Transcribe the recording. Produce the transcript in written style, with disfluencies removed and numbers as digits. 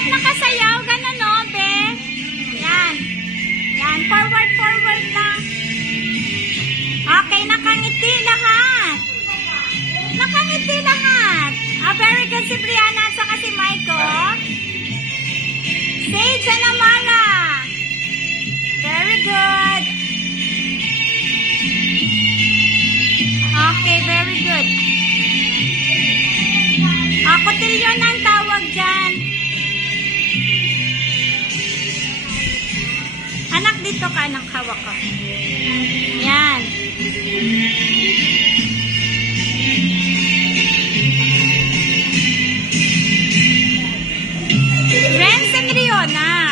Lahat nakasayaw, ganun no, be? Yan. Yan, forward, forward lang. Okay, nakangiti lahat. Nakangiti lahat. Very good si Brianna at saka si Michael. Sage and Amara. Very good. Okay, very good. Kotilyon ang tawag dyan. Anak, dito ka, anak, hawak ko. Yan. Renz and Riona.